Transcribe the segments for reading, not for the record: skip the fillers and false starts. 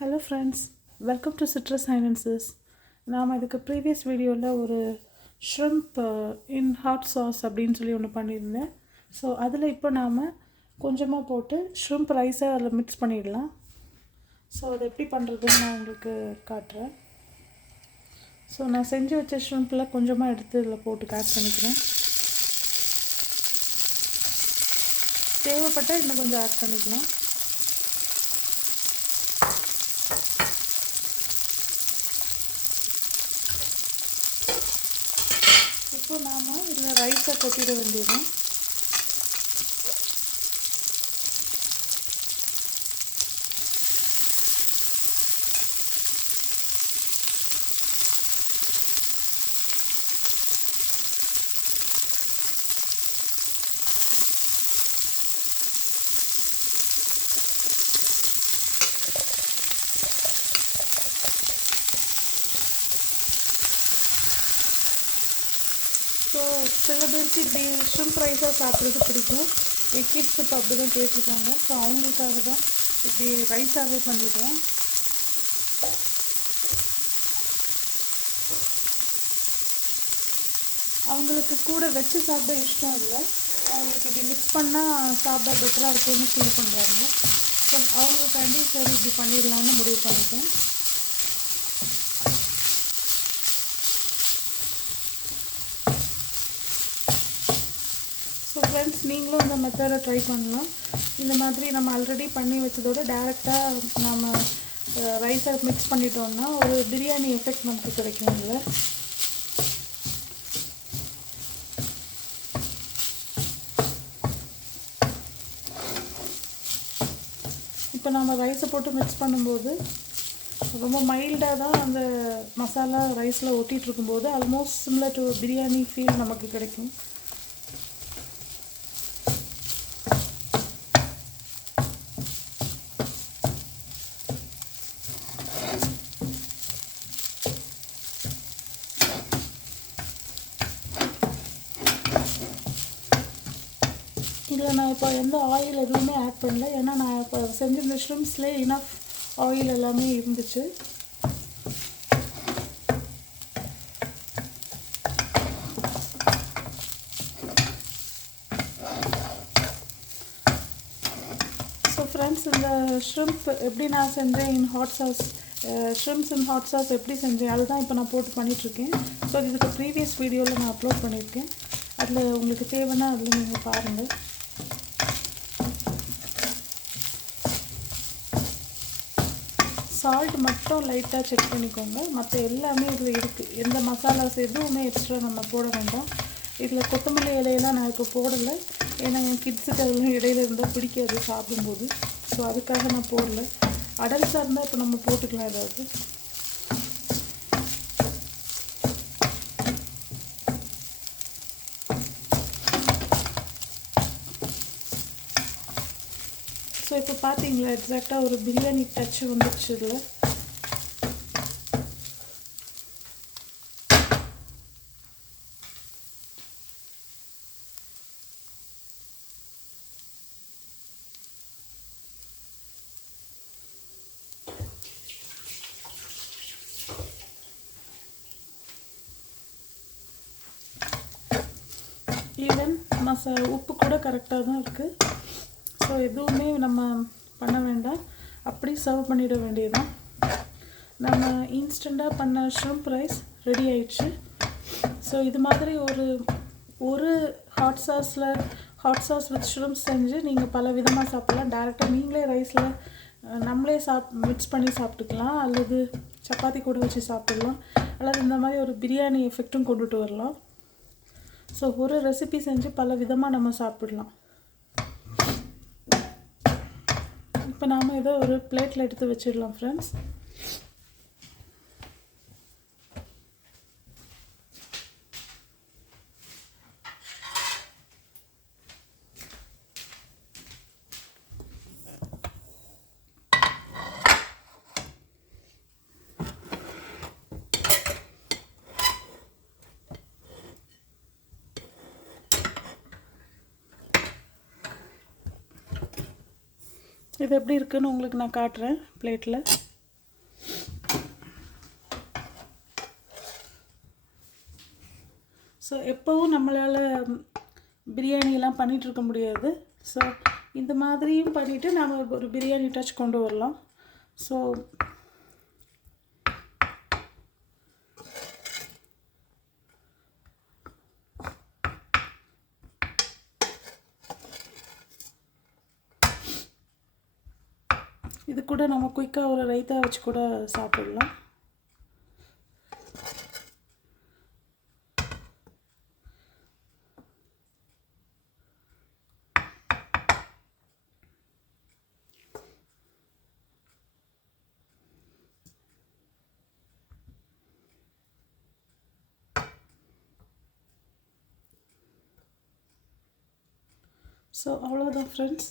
Hello friends, welcome to citrus silencers. நாம் இதுக்கு previous வீடியோவில் ஒரு ஷ்ரிம்ப் இன் ஹாட் சாஸ் அப்படின்னு சொல்லி ஒன்று பண்ணியிருந்தேன். ஸோ அதில் இப்போ நாம் கொஞ்சமாக போட்டு ஷ்ரிம்ப் ரைஸை அதில் மிக்ஸ் பண்ணிடலாம். ஸோ அதை எப்படி பண்ணுறதுன்னு நான் உங்களுக்கு காட்டுறேன். ஸோ நான் செஞ்சு வச்ச ஷ்ரிம்பில் கொஞ்சமாக எடுத்து இதில் போட்டு ஆட் பண்ணிக்கிறேன். தேவைப்பட்டால் இன்னும் கொஞ்சம் ஆட் பண்ணிக்கலாம். இப்போ நாம் இதில் ரைஸை கொட்டிட வேண்டியது. ஸோ சில பேருக்கு இப்படி ஷ்ரிம்ப் ரைஸாக சாப்பிட்றது பிடிக்கும். என் கிட்ஸ் இப்போ அப்படி தான் கேட்டிருக்காங்க. ஸோ அவங்களுக்காக தான் இப்படி ரைஸாகவே பண்ணிடுறேன். அவங்களுக்கு கூட வச்சு சாப்பிட இஷ்டம் இல்லை. அவங்களுக்கு இப்படி மிக்ஸ் பண்ணால் சாப்பிட பெட்டராக இருக்கும்னு ஃபீல் பண்ணுறாங்க. ஸோ அவங்களுக்காண்டி சரி இப்படி பண்ணிடலான்னு முடிவு பண்ணிட்டேன். ஸோ ஃப்ரெண்ட்ஸ், நீங்களும் இந்த மெத்தடை ட்ரை பண்ணலாம். இந்த மாதிரி நம்ம ஆல்ரெடி பண்ணி வச்சதோடு டேரெக்டாக நம்ம ரைஸை மிக்ஸ் பண்ணிட்டோம்னா ஒரு பிரியாணி எஃபெக்ட் நமக்கு கிடைக்கும். இதில் இப்போ நம்ம ரைஸை போட்டு மிக்ஸ் பண்ணும்போது ரொம்ப மைல்டாக தான் அந்த மசாலா ரைஸில் ஒட்டிகிட்டு இருக்கும்போது almost similar to biryani feel நமக்கு கிடைக்கும். இதில் நான் இப்போ எந்த ஆயில் எதுவுமே ஆட் பண்ணல. ஏன்னா நான் இப்போ செஞ்சிருந்த ஷ்ரிம்ப்ஸ்லேயே இனஃப் ஆயில் எல்லாமே இருந்துச்சு. ஸோ ஃப்ரெண்ட்ஸ், இந்த ஷ்ரிம்ப் எப்படி நான் செஞ்சேன் in hot sauce, shrimps in hot sauce எப்படி செஞ்சேன் அதுதான் இப்போ நான் போட்டு பண்ணிகிட்ருக்கேன். ஸோ இதுக்கு ப்ரீவியஸ் வீடியோவில் நான் அப்லோட் பண்ணியிருக்கேன். அதில் உங்களுக்கு தேவைன்னா அதில் நீங்கள் பாருங்கள். சால்ட் மட்டும் லைட்டாக செக் பண்ணிக்கோங்க. மற்ற எல்லாமே இதில் இருக்குது. எந்த மசாலாஸ் எதுவுமே எக்ஸ்ட்ரா நம்ம போட வேண்டாம். இதில் கொத்தமல்லி இலையெல்லாம் நான் இப்போ போடலை. ஏன்னா என் கிட்ஸுக்கு அதெல்லாம் இடையில இருந்தால் பிடிக்காது சாப்பிடும்போது. ஸோ அதுக்காக நான் போடலை. அடல்ட்டாக இருந்தால் இப்போ நம்ம போட்டுக்கலாம் ஏதாவது. ஸோ இப்போ பார்த்தீங்களா, எக்ஸாக்டாக ஒரு பிரியாணி டச் வந்துடுச்சு இதில். ஈவன் உப்பு கூட கரெக்டாக தான் இருக்குது. ஸோ எதுவுமே நம்ம பண்ண வேண்டாம், அப்படி சர்வ் பண்ணிட வேண்டியதுதான். நம்ம இன்ஸ்டண்ட்டாக பண்ண ஷ்ரிம்ப் ரைஸ் ரெடி ஆயிடுச்சு. ஸோ இது மாதிரி ஒரு ஹாட் சாஸ் வித் ஷ்ரிம்ப்ஸ் செஞ்சு நீங்கள் பல விதமாக சாப்பிட்லாம். டேரெக்டாக நீங்களே ரைஸில் நம்மளே மிக்ஸ் பண்ணி சாப்பிட்டுக்கலாம், அல்லது சப்பாத்தி கூட வச்சு சாப்பிட்லாம், அல்லது இந்த மாதிரி ஒரு பிரியாணி எஃபெக்ட்டும் கொண்டுட்டு வரலாம். ஸோ ஒரு ரெசிபி செஞ்சு பல விதமாக நம்ம சாப்பிடலாம். இப்போ நாம் இதை ஒரு பிளேட்டில் எடுத்து வச்சிடலாம் ஃப்ரெண்ட்ஸ். இது எப்படி இருக்குன்னு உங்களுக்கு நான் காட்டுறேன் பிளேட்டில். ஸோ எப்போவும் நம்மளால் பிரியாணியெல்லாம் பண்ணிகிட்ருக்க முடியாது. ஸோ இந்த மாதிரியும் பண்ணிவிட்டு நாம் ஒரு பிரியாணி டச் கொண்டு வரலாம். ஸோ இது கூட நம்ம குயிக்காக ஒரு ரைத்தா வச்சு கூட சாப்பிடலாம். ஸோ அவ்வளோதான் ஃப்ரெண்ட்ஸ்,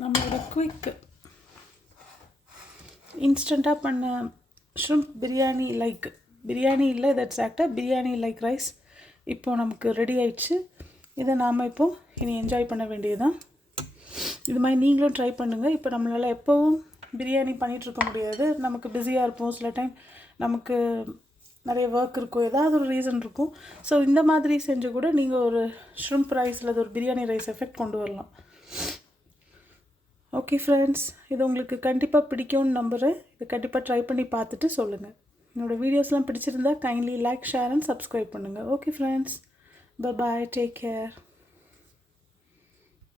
நம்மளோட குயிக் இன்ஸ்டண்ட்டாக பண்ண ஷ்ரிம்ப் பிரியாணி லைக் பிரியாணி இல்லை, தட்ஸ் ஆக்டாக பிரியாணி லைக் ரைஸ் இப்போது நமக்கு ரெடி ஆயிடுச்சு. இதை நாம் இப்போது இனி என்ஜாய் பண்ண வேண்டியதுதான். இது மாதிரி நீங்களும் ட்ரை பண்ணுங்கள். இப்போ நம்மளால் எப்போவும் பிரியாணி பண்ணிகிட்ருக்க முடியாது, நமக்கு பிஸியாக இருப்போம், சில டைம் நமக்கு நிறைய ஒர்க் இருக்கும், ஏதாவது ஒரு ரீசன் இருக்கும். ஸோ இந்த மாதிரி செஞ்சு கூட நீங்கள் ஒரு ஷ்ரிம்ப் ரைஸ் அல்லது ஒரு பிரியாணி ரைஸ் எஃபெக்ட் கொண்டு வரலாம். ஓகே ஃப்ரெண்ட்ஸ், இது உங்களுக்கு கண்டிப்பாக பிடிக்கும்னு நம்புகிறேன். இது கண்டிப்பாக ட்ரை பண்ணி பார்த்துட்டு சொல்லுங்கள். என்னோடய வீடியோஸ்லாம் பிடிச்சிருந்தா kindly like, share and subscribe பண்ணுங்கள். Okay friends, bye bye, take care.